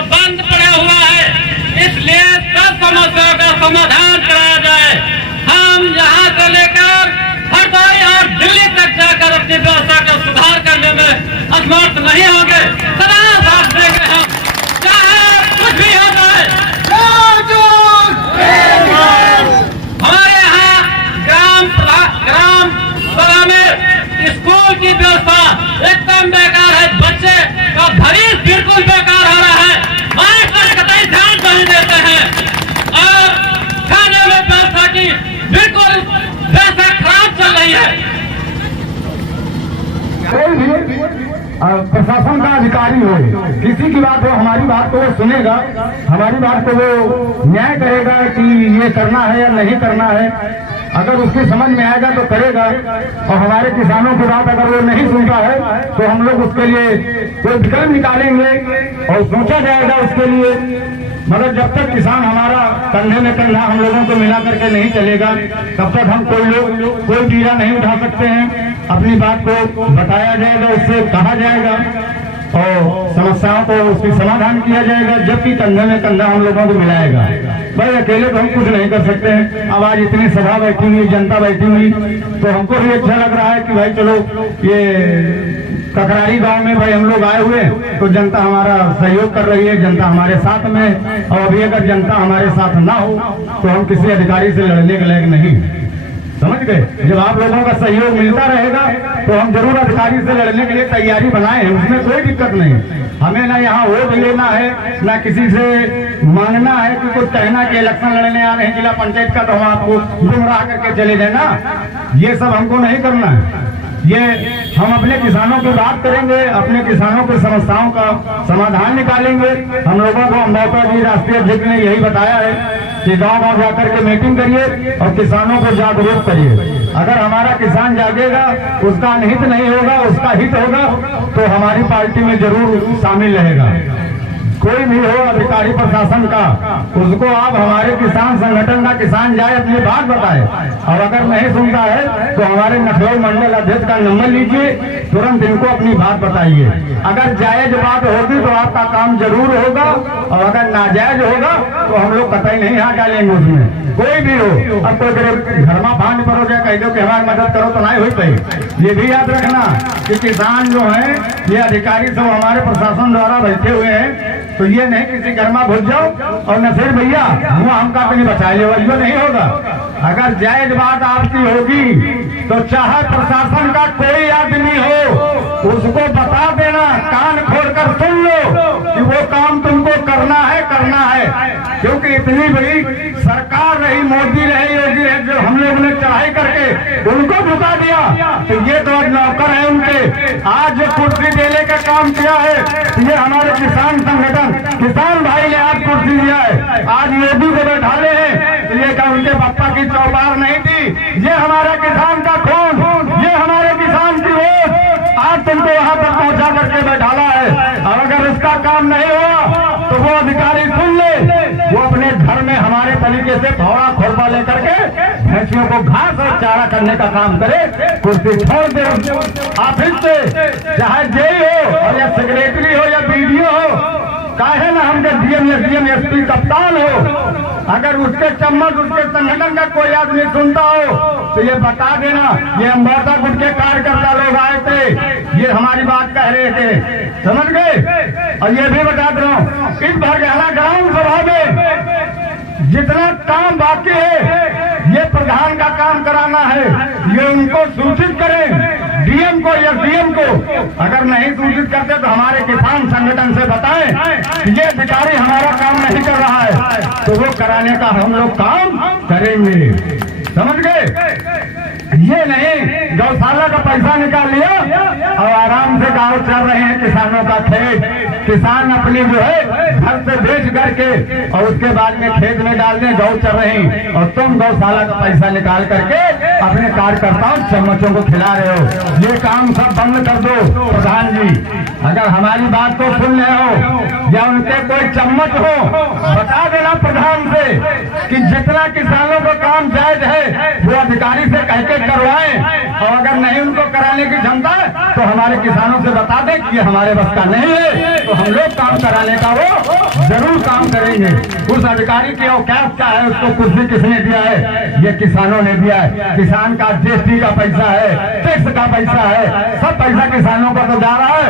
तो बंद पड़ा हुआ है, इसलिए सब समस्याओं का समाधान कराया जाए। हम यहाँ से लेकर हरदोई और दिल्ली तक जाकर अपनी व्यवस्था का सुधार करने में असमर्थ नहीं होंगे। सदा साथ देंगे हम, चाहे कुछ भी हो जाए। हमारे यहाँ ग्राम सभा में स्कूल की व्यवस्था एकदम बेकार है, बच्चे का भविष्य बिल्कुल बेकार हो रहा है, मास्टर कतई ध्यान नहीं देते हैं और खाने में व्यवस्था की बिल्कुल व्यवस्था खराब चल रही है। प्रशासन का अधिकारी हो, किसी की बात हो, हमारी बात को वो सुनेगा, हमारी बात को वो न्याय करेगा कि ये करना है या नहीं करना है। अगर उसकी समझ में आएगा तो करेगा, और हमारे किसानों की बात अगर वो नहीं सुनता है तो हम लोग उसके लिए कोई विकल्प निकालेंगे और सोचा जाएगा उसके लिए। मगर जब तक किसान हमारा कंधे में कंधा हम लोगों को मिला करके नहीं चलेगा, तब तक हम कोई बीड़ा नहीं उठा सकते हैं। अपनी बात को बताया जाएगा, उससे कहा जाएगा और समस्याओं को उसकी समाधान किया जाएगा, जबकि कंधे में कंधा हम लोगों को मिलाएगा। भाई अकेले तो हम कुछ नहीं कर सकते हैं। अब आज इतनी सभा बैठी हुई, जनता बैठी हुई, तो हमको भी अच्छा लग रहा है कि भाई चलो ये ककरारी गांव में भाई हम लोग आए हुए तो जनता हमारा सहयोग कर रही है, जनता हमारे साथ में। और अभी अगर जनता हमारे साथ ना हो तो हम किसी अधिकारी से लड़ने के लायक नहीं, समझ गए। जब आप लोगों का सहयोग मिलता रहेगा तो हम जरूर अधिकारी से लड़ने के लिए तैयारी बनाए हैं, उसमें कोई दिक्कत नहीं। हमें ना यहाँ वोट लेना है, ना किसी से मांगना है कि कुछ कहना कि इलेक्शन लड़ने आ रहे हैं जिला पंचायत का तो हम आपको गुमराह करके चले जाए ना, ये सब हमको नहीं करना है। ये हम अपने किसानों की बात करेंगे, अपने किसानों की समस्याओं का समाधान निकालेंगे। हम लोगों को अम्बावता जी राष्ट्रीय अध्यक्ष ने यही बताया है कि गांव गांव जाकर के मीटिंग करिए और किसानों को जागरूक करिए। अगर हमारा किसान जागेगा, उसका अनहित नहीं होगा, उसका हित होगा, तो हमारी पार्टी में जरूर शामिल रहेगा। कोई भी हो अधिकारी प्रशासन का, उसको आप हमारे किसान संगठन का किसान जाए अपनी बात बताए, और अगर नहीं सुनता है तो हमारे नखलऊ मंडल अध्यक्ष का नंबर लीजिए, तुरंत इनको अपनी बात बताइए। अगर जायज बात होगी तो आपका काम जरूर होगा, और अगर नाजायज होगा तो हम लोग कतई नहीं हाथ डालेंगे उसमें, कोई भी हो। अब कोई घर में भांज पर हो जाए, कह दो कि हमारी मदद करो तो नहीं हो पाई। ये भी याद रखना कि किसान जो है, ये अधिकारी सब हमारे प्रशासन द्वारा बैठे हुए हैं, तो ये नहीं किसी घर में घुस जाओ और नसीर भैया वो हमका अपनी बचा ले, वो नहीं होगा। अगर जायज बात आपकी होगी तो चाहे प्रशासन का कोई आदमी हो, उसको बता देना, कान खोलकर सुन लो कि वो काम तुमको करना है। क्योंकि इतनी बड़ी सरकार रही, मोदी रहे, योगी रहे, जो हम लोग ने चढ़ाई करके उनको झुका दिया, तो ये तो आज नौकर है उनके। आज जो कुर्सी देने का काम किया है, ये हमारे किसान संगठन, किसान भाई ने आज कुर्सी दिया है। आज मोदी को बैठाले हैं, तो ये क्या उनके पप्पा की चौपार नहीं थी? ये हमारा किसान का खून, ये हमारे किसान की वोट आज तुमको यहाँ पर पहुँचा करके बैठाला है। और अगर उसका काम नहीं हुआ तो वो अधिकारी सुन ले, वो अपने घर में हमारे तरीके से थोड़ा खुरपा लेकर के भैंसियों को घास और चारा करने का काम करे, कुर्सी छोड़ दे। ऑफिस से चाहे जेई हो और या सेक्रेटरी हो या बीडीओ हो, काहे ना हम डीएम एसडीएम एसपी कप्तान हो, अगर उसके चम्मच उसके संगठन का कोई आदमी सुनता हो तो ये बता देना, ये अम्बावता गुट के कार्यकर्ता लोग आए थे, ये हमारी बात कह रहे थे, समझ गए। और ये भी बता दे रहा हूँ, इस भरगहला ग्राम सभा में जितना काम बाकी है, ये प्रधान का काम कराना है, ये उनको सूचित करें, डीएम को या डीएम को। अगर नहीं सूचित करते तो हमारे किसान संगठन से बताएं ये अधिकारी हमारा काम नहीं कर रहा है, तो वो कराने का हम लोग काम करेंगे, समझ गए। ये नहीं गौशाला का पैसा निकाल लिया और आराम से गाँव चल रहे हैं किसानों का खेत, किसान अपनी जो है घर से बेच करके और उसके बाद में खेत में डाल दें, गौ चल रही, और तुम गौशाला का पैसा निकाल करके अपने कार्यकर्ताओं चम्मचों को खिला रहे हो। ये काम सब बंद कर दो प्रधान जी। अगर हमारी बात को सुन रहे हो या उनके कोई चम्मच हो, बता देना प्रधान से कि जितना किसानों को काम जायज है वो अधिकारी से कह के करवाएं, और अगर नहीं उनको कराने की क्षमता है तो हमारे किसानों से बता दें कि हमारे बस का नहीं है, तो हम लोग काम कराने का वो जरूर काम करेंगे। उस अधिकारी की औकात क्या है, उसको कुर्सी किसने दिया है? ये किसानों ने दिया है। किसान का जीएसटी का पैसा है, टैक्स का पैसा है, सब पैसा किसानों को तो जा रहा है।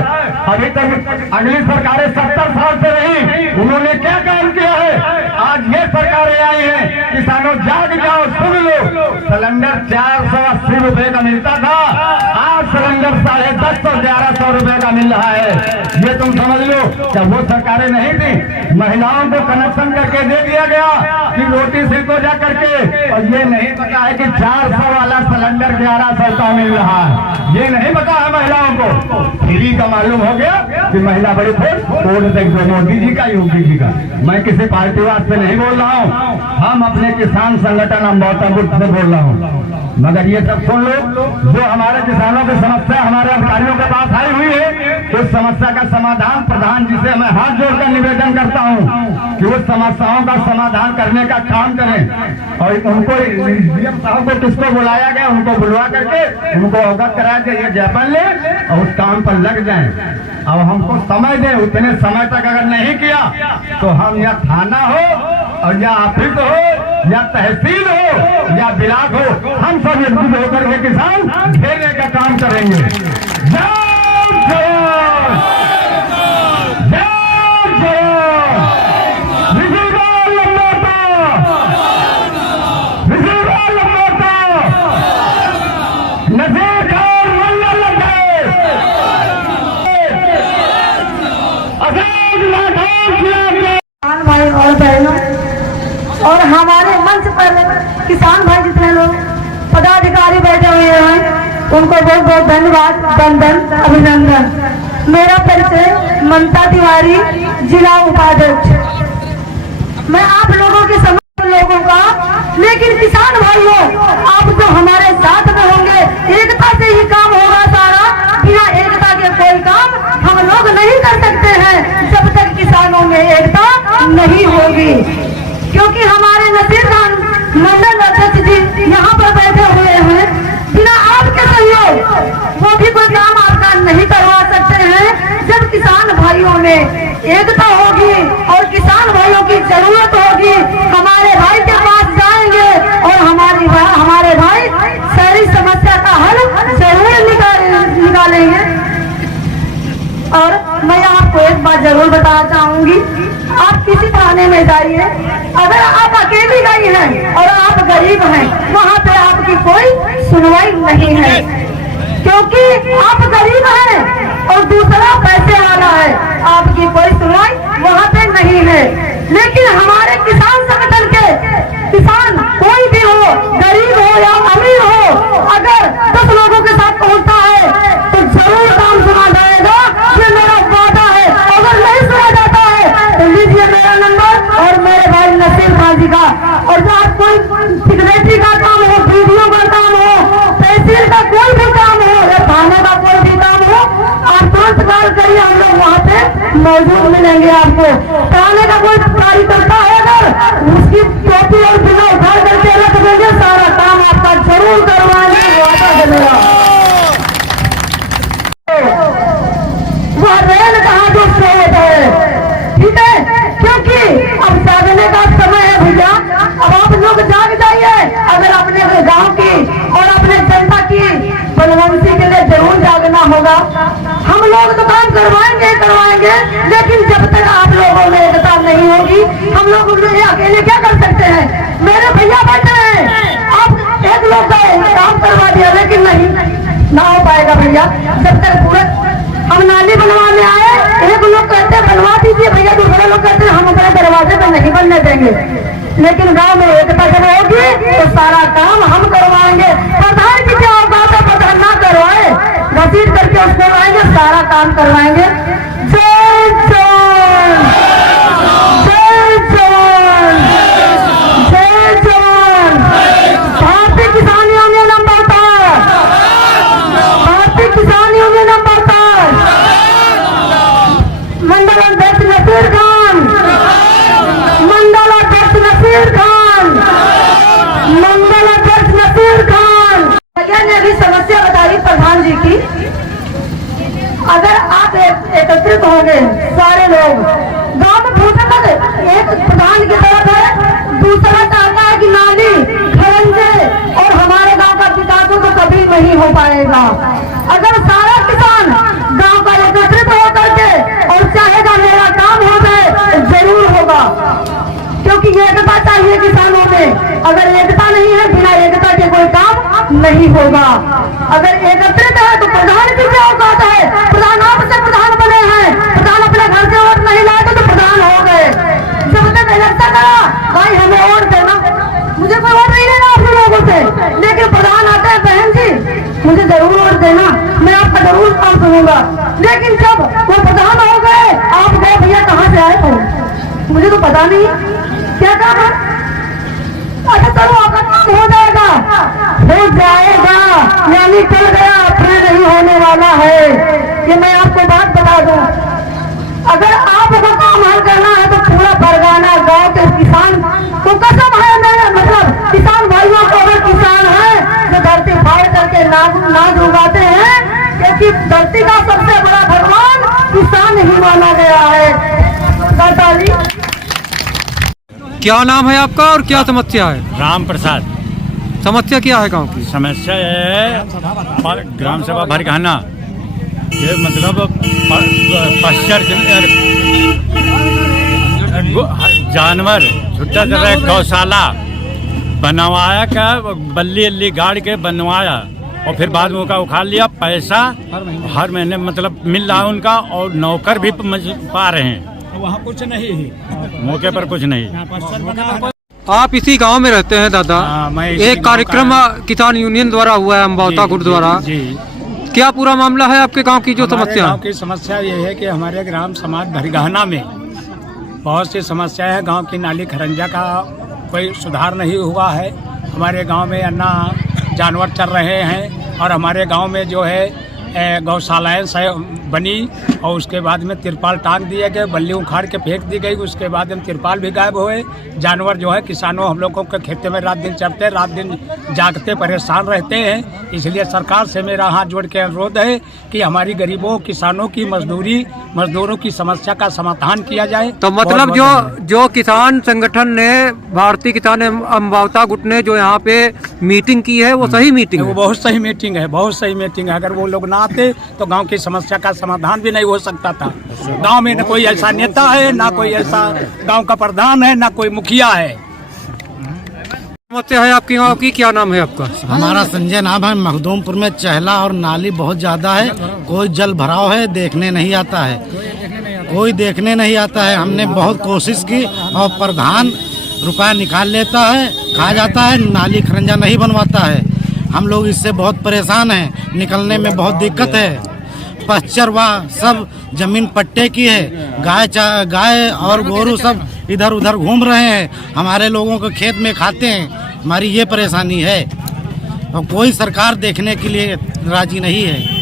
अभी तक अगली सरकारें 70 साल से रही, उन्होंने क्या काम किया है? आज ये सरकारें आई हैं, किसानों जाग जाओ, सुन लो। सिलेंडर 480 रुपए का मिलता था, आज सिलेंडर 1050 और 1100 रुपए का मिल रहा है। ये तुम समझ लो, क्या वो सरकारें नहीं थी? महिलाओं को कनेक्शन करके दे दिया गया कि रोटी सिर्फ जा करके, और ये नहीं पता है कि 400 वाला सिलेंडर 1100 का मिल रहा है। ये नहीं पता है महिलाओं को। फ्री का मालूम हो गया कि महिला बड़ी वोट देख मोदी जी का, योगी जी का। मैं किसी पार्टीवाद से नहीं बोल रहा हूँ, हम अपने किसान संगठन अम्बौटा गुट से बोल रहा हूँ। मगर ये सब सुन लो, जो हमारे किसानों की समस्या हमारे अधिकारियों के पास आई हुई है, उस समस्या का समाधान प्रधान जी से मैं हाथ जोड़कर निवेदन करता हूँ कि उस समस्याओं का समाधान करने का काम करें। और उनको डीएम साहब को किसको बुलाया गया, उनको बुलवा करके उनको अवगत कराया कि ये ज्ञापन ले और उस काम पर लग जाएं। अब हमको समय दें, उतने समय तक अगर नहीं किया तो हम या थाना हो और या ऑफिस हो या तहसील हो या ब्लॉक हो, हम सब एकजुट होकर के किसान घेरने का काम करेंगे। जय जवान, जय जवान, विजयलाल लंगोटा, विजयलाल लंगोटा, नजीर खान मंडल भाई और बहनों और हमारे मंच पर किसान भाई जितने लोग पदाधिकारी बैठे हुए हैं, उनको बहुत बहुत धन्यवाद, वंदन, अभिनंदन। मेरा परिचय ममता तिवारी, जिला उपाध्यक्ष। मैं आप लोगों के समझ लोगों का, लेकिन किसान भाइयों आप जो हमारे साथ में होंगे, एकता से ही काम होगा सारा। बिना एकता के कोई काम हम लोग नहीं कर सकते हैं जब तक किसानों में एकता नहीं होगी। क्योंकि हमारे नसीर खान मंडल अध्यक्ष जी यहाँ पर बैठे हुए हैं, बिना आपके सहयोग वो भी कोई काम आपका नहीं करवा सकते हैं। जब किसान भाइयों में एकता होगी और किसान भाइयों की जरूरत होगी, हमारे भाई के पास जाएंगे और हमारे भाई सारी समस्या का हल जरूर निकालेंगे। और मैं आपको एक बात जरूर बताना चाहूंगी, आप किसी थाने में जाइए, अगर आप अकेली गई हैं और आप गरीब हैं, वहाँ पे आपकी कोई सुनवाई नहीं है, क्योंकि आप गरीब हैं और दूसरा पैसे वाला है, आपकी कोई सुनवाई वहाँ पे नहीं है। लेकिन हमारे किसान संगठन के किसान कोई भी हो, गरीब हो या अमीर हो, अगर 10 लोगों के साथ पहुँचता है तो जरूर काम सुना जाएगा। ये मेरा वादा है। अगर नहीं सुना जाता है तो लीजिए मेरा नंबर और मेरे भाई नसीर खान जी का। और जो आप कोई सिक्योरिटी का काम हो, वीडियो का काम हो, तहसील का कोई भी काम हो या थाने का कोई भी काम हो, आप तुरंत कॉल करिए, हम लोग वहाँ पे मौजूद मिलेंगे आपको। थाने का कोई कार्यकर्ता है, अगर उसकी टोपी और बिना उठा करके रख देंगे, सारा काम आपका जरूर करवाएंगे, वादा है मेरा। वह रेल कहाँ जो स्रोत है, ठीक है, क्योंकि अब जागने का समय है भैया। अब आप लोग जाग जाइए, अगर अपने गांव की और अपने जनता की बलवंती के लिए जरूर जागना होगा। हम लोग तो काम करवाएंगे, लेकिन जब तक आप लोगों में एकता नहीं होगी, हम लोग अकेले क्या कर सकते हैं। मेरे भैया बैठे हैं, आप एक लोग गए काम करवा दिया, लेकिन नहीं ना हो पाएगा भैया। जब तक पूरा हम नाली बनवाने आए, एक लोग कहते बनवा दीजिए भैया, दूसरे लोग कहते हम अपने दरवाजे पे नहीं बनने देंगे। लेकिन गांव में एकता जब होगी तो सारा काम हम करवाएंगे। प्रधान जी क्या बात है, प्रधान ना करवाए, घसीट करके उसको लाएंगे, सारा काम करवाएंगे। जय जवान, जय जवान, जय जवान। भारतीय किसान यूनियन अम्बौटा, भारतीय किसान यूनियन अम्बौटा, मंडल अध्यक्ष नसीर खान, मंडल अध्यक्ष एकत्रित होंगे सारे लोग। गांव में भूतल एक प्रधान की तरफ है, दूसरा चाहता है कि नाली खरंजे, और हमारे गांव का विकास तो कभी नहीं हो पाएगा। अगर सारा किसान गांव का एकत्रित होकर के और चाहेगा मेरा काम हो जाए तो जरूर होगा, क्योंकि एकता चाहिए किसानों में। अगर एकता नहीं है, बिना एकता के कोई काम नहीं होगा। अगर एकत्रित है तो प्रधान की क्या औकात है? प्रधान आपसे प्रधान बने हैं, प्रधान अपने घर से वोट नहीं लाए तो प्रधान हो गए। जब तक इलेक्शन करा भाई हमें वोट देना, मुझे कोई वोट नहीं लेना आप लोगों से, लेकिन प्रधान आता है बहन जी मुझे जरूर वोट देना, मैं आपका जरूर काम सुनूंगा। लेकिन जब वो प्रधान हो गए, आप गए भैया कहाँ से आए हो, मुझे तो पता नहीं क्या काम है। अच्छा चलो आपका काम हो जाएगा, यानी चल गया, फिर नहीं होने वाला है। ये मैं आपको बात बता दूं, अगर आपको काम हल करना है तो पूरा परगाना गांव के किसान को कसम है, मेरे मतलब किसान भाइयों को, अगर किसान है जो धरती फाड़ करके नाज उगाते हैं, क्योंकि धरती का सबसे बड़ा भगवान किसान ही माना गया है। दादाजी क्या नाम है आपका और क्या समस्या है? राम प्रसाद। समस्या क्या है गांव की? समस्या है ग्राम सभा भरगाना, ये मतलब पश्चर जानवर छुट्टा कर रहे, गौशाला बनवाया का बल्ली अल्ली गाड़ के बनवाया और फिर बाद में उनका उखाड़ लिया। पैसा हर महीने मतलब मिल रहा है उनका, और नौकर भी पा रहे हैं, वहाँ कुछ नहीं है, मौके पर कुछ नहीं। आप इसी गांव में रहते हैं दादा? मैं इसी एक गाँव कार्यक्रम किसान यूनियन द्वारा हुआ है अम्बावता गुट द्वारा, जी। क्या पूरा मामला है आपके गांव की जो समस्या गाँव की समस्या ये है कि हमारे ग्राम समाज भरगाना में बहुत सी समस्या है। गांव की नाली खरंजा का कोई सुधार नहीं हुआ है। हमारे गांव में अन्ना जानवर चल रहे हैं, और हमारे गांव में जो है गौशालाएं बनी, और उसके बाद में तिरपाल टांग दिए गए, बल्ली उखाड़ के फेंक दी गई, उसके बाद में तिरपाल भी गायब हुए। जानवर जो है किसानों हम लोगों के खेतों में रात दिन चढ़ते, रात दिन जागते, परेशान रहते हैं। इसलिए सरकार से मेरा हाथ जोड़ के अनुरोध है कि हमारी गरीबों किसानों की मजदूरों की समस्या का समाधान किया जाए। तो मतलब जो किसान संगठन ने, भारतीय किसान अम्बावता गुट ने जो यहाँ पे मीटिंग की है, वो सही मीटिंग है? वो बहुत सही मीटिंग है, बहुत सही मीटिंग है। अगर वो लोग ना आते तो गांव की समस्या का समाधान भी नहीं हो सकता था। गांव में न कोई ऐसा नेता है, ना कोई ऐसा गांव का प्रधान है, ना कोई मुखिया है। समस्या है आपके गांव की? क्या नाम है आपका? हमारा संजय नाम है। मखदूमपुर में चहला और नाली बहुत ज्यादा है, कोई जल भराव है, देखने नहीं आता है, कोई देखने नहीं आता है। हमने बहुत कोशिश की और प्रधान रुपया निकाल लेता है, खा जाता है, नाली खरंजा नहीं बनवाता है। हम लोग इससे बहुत परेशान हैं, निकलने में बहुत दिक्कत है। पश्चरवा सब जमीन पट्टे की है, गाय और गोरू सब इधर उधर घूम रहे हैं, हमारे लोगों को खेत में खाते हैं। हमारी ये परेशानी है और कोई सरकार देखने के लिए राजी नहीं है।